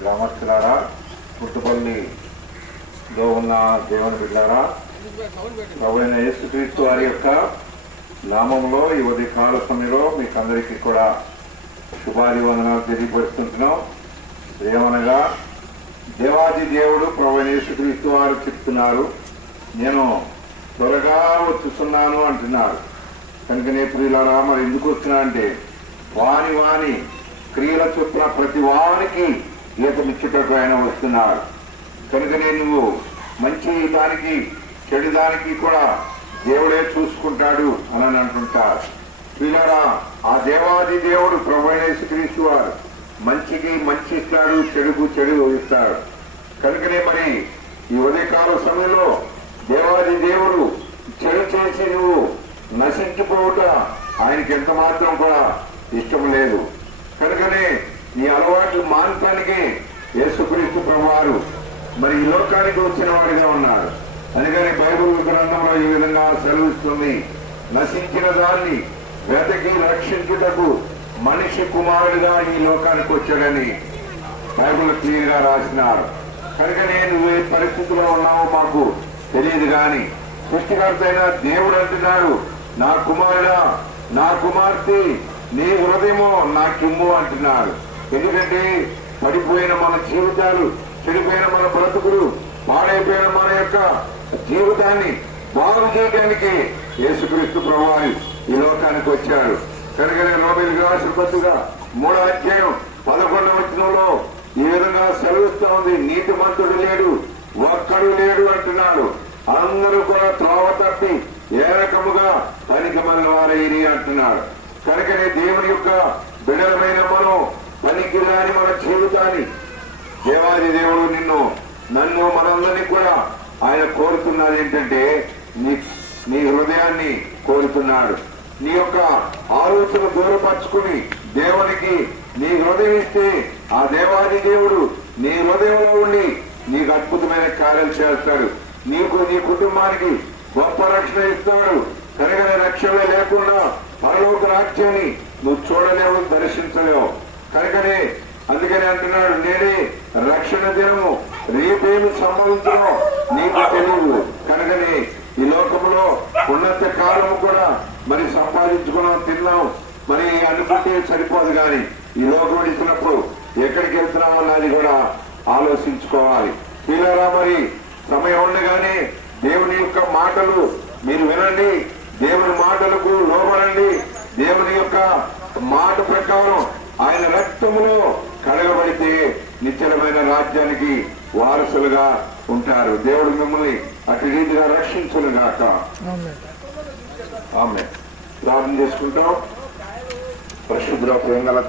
గ్రామస్తులారా, పుట్టుపల్లిలో ఉన్న దేవుని బిడ్డారా, ప్రభువైన యేసుక్రీస్తు వారి యొక్క నామంలో ఈ ఉదయకాల సమయంలో మీకు అందరికీ కూడా శుభాభివందనాలు తెలియపరుస్తుంటున్నాం. ఏమనగా దేవాది దేవుడు ప్రభువైన యేసుక్రీస్తు వారు చెప్తున్నారు, నేను త్వరగా వచ్చుతున్నాను అంటున్నారు. కనుకనే ప్రియులారా, మరి ఎందుకు వచ్చినా అంటే వాని వాని క్రియల చొప్పున ప్రతి వానికి జీతం ఇచ్చేటట్టు ఆయన వస్తున్నారు. కనుకనే నువ్వు మంచి దానికి చెడు దానికి కూడా దేవుడే చూసుకుంటాడు అని అంటుంటారు. ప్రియులారా, ఆ దేవాది దేవుడు ప్రభువైన యేసుక్రీస్తు వారు మంచికి మంచి ఇస్తాడు, చెడుకు చెడు ఇస్తాడు. కనుకనే మరి ఈ ఉదయకాల సమయంలో దేవాది దేవుడు చెడు చేసి నువ్వు నశించిపోవుట ఆయనకి ఎంత మాత్రం కూడా ఇష్టం లేదు. కనుకనే నీ అలవాట్లు మానటానికి యేసుక్రీస్తు ప్రభువారు మరి ఈ లోకానికి వచ్చిన వాడిగా ఉన్నారు. అందుకని బైబిల్ గ్రంథంలో ఈ విధంగా సెలవిస్తుంది, నశించిన దాన్ని వెతకి రక్షించుటకు మనిషి కుమారుడిగా ఈ లోకానికి వచ్చాడని బైబిల్ క్లియర్ గా రాసినారు. కనుక నువ్వు ఏ పరిస్థితిలో ఉన్నావో మాకు తెలియదు, కానీ సృష్టికర్త అయిన దేవుడు అంటున్నాడు, నా కుమారుడా, నా కుమార్తె, నీ హృదయము నాకిమ్ము అంటున్నాడు. ఎందుకంటే పడిపోయిన మన జీవితాలు, చెడిపోయిన మన బ్రతుకులు, పాడైపోయిన మన యొక్క జీవితాన్ని బాగు చేయడానికి యేసుక్రీస్తు ప్రభువారు ఈ లోకానికి వచ్చాడు. కనుక రోమిలికి రాసిన పత్రిక 3వ అధ్యాయం 11వ వచనంలో ఈ విధంగా సెలవిస్తూ ఉంది, నీతిమంతుడు లేడు, ఒక్కడు లేడు అంటున్నాడు. అందరూ కూడా త్రోవ తప్పి ఏ రకముగా పనికి మన వారైరి అంటున్నాడు. కనుకనే దేవుని యొక్క బిడలమైన మనం పనికి రాని మన జీవితాన్ని దేవాది దేవుడు నన్ను మనందరినీ కూడా ఆయన కోరుతున్నది ఏంటంటే నీ హృదయాన్ని కోరుతున్నాడు. నీ యొక్క ఆలోచన దూరపరుచుకుని దేవునికి నీ హృదయం ఇస్తే ఆ దేవాది దేవుడు నీ హృదయంలో ఉండి నీకు అద్భుతమైన కార్యాలు చేస్తాడు. నీకు, నీ కుటుంబానికి గొప్ప రక్షణ ఇస్తాడు. కనుక రక్షణ లేకుండా పరలోక రాజ్యాన్ని నువ్వు చూడలేవు, దర్శించలేవు. కనుకనే అందుకని అంటున్నాడు, నేనే రక్షణ దినము రేపేమి సంబంధించడం నీకు తెలియదు. కనుకనే ఈ లోకంలో ఉన్నంత కాలము కూడా మరి సంపాదించుకున్నాం, తిన్నాం, మరి అనుకుంటే సరిపోదు. కానీ ఈ లోకం ఇచ్చినప్పుడు ఎక్కడికి వెళ్తున్నాం అన్నది కూడా ఆలోచించుకోవాలి. పిల్లరా, మరి సమయం ఉండగానే దేవుని యొక్క మాటలు మీరు వినండి, దేవుని మాటలకు లోబడండి. దేవుని యొక్క మాట ప్రకారం ఆయన రక్తములో కడగబడితే నిశ్చలమైన రాజ్యానికి వారసులుగా ఉంటారు. దేవుడు మిమ్మల్ని అటు రీతిగా రక్షించునుగాక. ఆమేన్. ప్రార్థన చేసుకుంటాం. పరిశుద్ధ ప్రేమగల